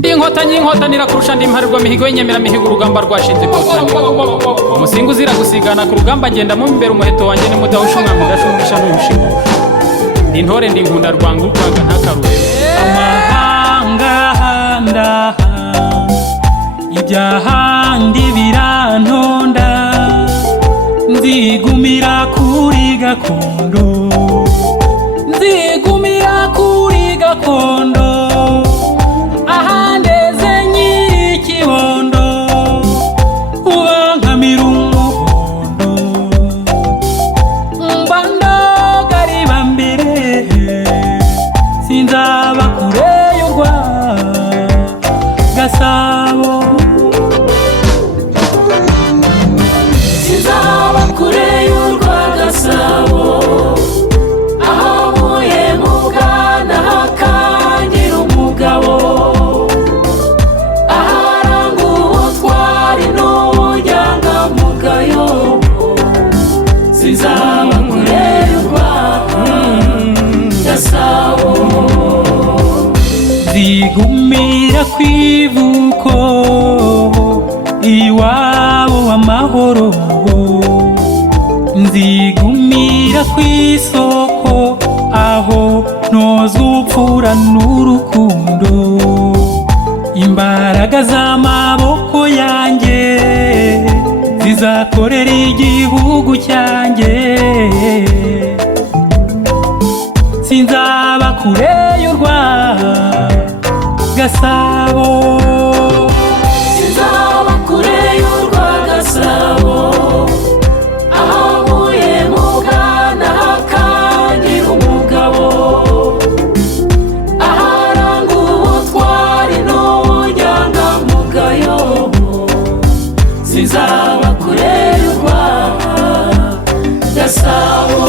ndi inkotanyi inkotanira kurusha ndi imparirwa mihigo y'inyemera mihigo urugamba rwashinze kotanira umusinga uzira gusigana ku rugamba ngenda mu imbere umuheto wanjye ni mudahusha umwami udashumisha n'umushinga ndi intore ndi inkunda rwanga urwanga ntakarurebe amahanga handaha ibyahandi birantonda nzigumira kuri gakondo nzigumira kuri gakondo ahandeze nyirikibondo ubankamira umuhondo mbandagariba mbere sinzaba kure y'urwa Gasabo sinzaba kure y'urwa Gasabo ahavuye mu bwana hakangira umugabo aharanga ubutwari n'ubunyangamugayo sinzaba kure y'urwa Gasabo zigumira kwivuko iwabo w'amahoro nzigumira kwisoko aho ntozupfura n'urukundo imbaraga z'amaboko yanjye zizakorera igihugu cyanjye sinzaba kure y'urwa Gasabo sinzaba kure y'urwa Gasabo ahavuye mu bwana hakangira umugabo aharanga ubutwari n'ubunyangamugayo sinzaba kure y'urwa Gasabo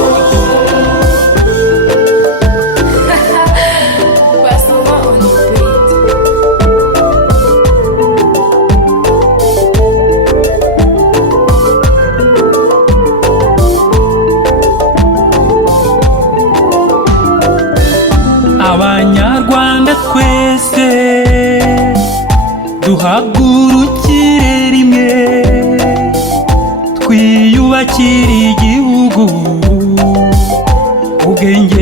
Abanyarwanda twese duhagurukire rimwe twiyubakire igihugu ubwenge